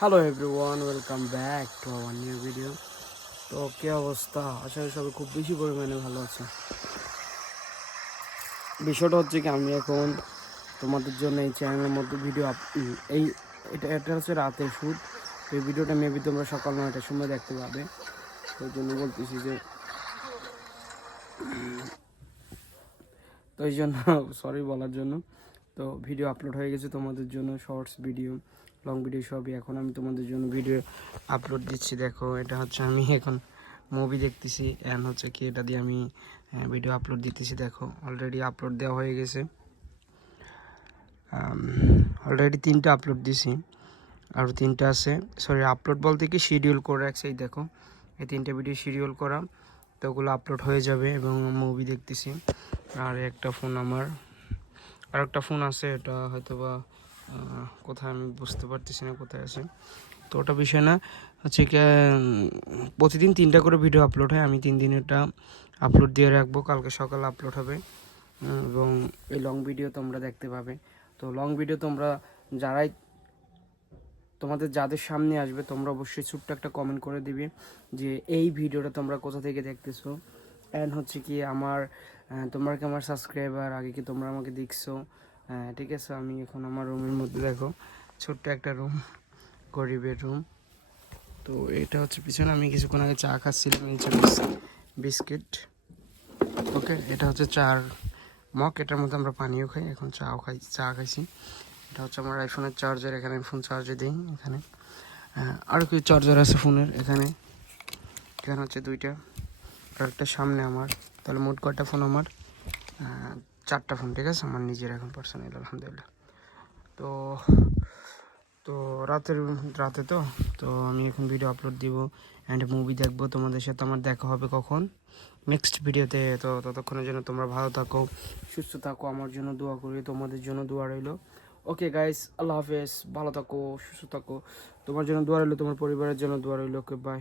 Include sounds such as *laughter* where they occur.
Hello everyone welcome back to our new video তো কে অবস্থা? আশা করি সবাই খুব বেশি পরিমাণে ভালো আছে। বিষয়টা হচ্ছে কি, আমি এখন তোমাদের জন্য এই চ্যানেলের মধ্যে ভিডিও এই এটা এটা হচ্ছে রাতের শ্যুট তো এই ভিডিওটা মেবি তোমরা সকাল নয়টার সময় দেখতে পাবে। তো ওই জন্য বলতেছি যে তো এই জন্য *laughs* সরি বলার জন্য। তো ভিডিও আপলোড হয়ে গেছে তোমাদের জন্য শর্টস ভিডিও লং ভিডিও সবই। এখন আমি তোমাদের জন্য ভিডিও আপলোড দিচ্ছি। দেখো, এটা হচ্ছে আমি এখন মুভি দেখতেছি অ্যান্ড হচ্ছে কি এটা দিয়ে আমি ভিডিও আপলোড দিতেছি। দেখো অলরেডি আপলোড দেওয়া হয়ে গেছে। অলরেডি তিনটা আপলোড দিছি। আরও তিনটা আছে। সরি আপলোড বলতে কি শিডিউল করে রাখছে। এই দেখো, এই তিনটে ভিডিও শিডিউল করা। তো ওগুলো আপলোড হয়ে যাবে এবং মুভি দেখতেছি। আর একটা ফোন আমার আর একটা ফোন আছে, এটা হয়তো বা কোথায় আমি বুঝতে পারতেছি না কোথায় আছে। তো ওটা বিষয় না, হচ্ছে কি প্রতিদিন তিনটা করে ভিডিও আপলোড হয়, আমি তিন দিনেরটা আপলোড দিয়ে রাখব, কালকে সকালে আপলোড হবে। এবং এই লং ভিডিও তোমরা দেখতে পাবে। তো লং ভিডিও তোমরা যারাই, তোমাদের যাদের সামনে আসবে, তোমরা অবশ্যই ছোট্ট একটা কমেন্ট করে দিবে যে, এই ভিডিওটা তোমরা কোথা থেকে দেখতেছো? অ্যান্ড হচ্ছে কি, আমার তোমরা কি আমার সাবস্ক্রাইবার আগে কি তোমরা আমাকে দেখছ? হ্যাঁ ঠিক আছে, আমি এখন আমার রুমের মধ্যে দেখো, ছোট্ট একটা রুম, গরিবের রুম। তো এটা হচ্ছে পিছনে, আমি কিছুক্ষণ আগে চা খাচ্ছিলাম, এই যে বিস্কিট। ওকে, এটা হচ্ছে চার মগ, এটার মধ্যে আমরা পানিও খাই, এখন চাও খাই, চা খাইছি। এটা হচ্ছে আমার আইফোনের চার্জার এখানে আমি ফোন চার্জে দিই, এখানে। আরও কিছু চার্জার আছে ফোনের এখানে। এখানে হচ্ছে দুইটা, আর একটা সামনে আমার, তাহলে মোট কয়টা ফোন আমার? চারটা ফোন ঠিক আছে? আমার নিজের এখন পার্সোনাল আলহামদুলিল্লাহ। তো তো রাতের, রাতে তো? তো আমি এখন ভিডিও আপলোড দিব অ্যান্ড মুভি দেখব তোমাদের সাথে। আমার দেখা হবে কখন? নেক্সট ভিডিওতে তো। ততক্ষণের জন্য তোমরা ভালো থাকো, সুস্থ থাকো, আমার জন্য দোয়া করি তোমাদের জন্য দোয়া রইল। ওকে গাইস আল্লাহ হাফেজ। ভালো থাকো, সুস্থ থাকো। তোমার জন্য দোয়া রইল, তোমার পরিবারের জন্য দোয়া রইল। Okay bye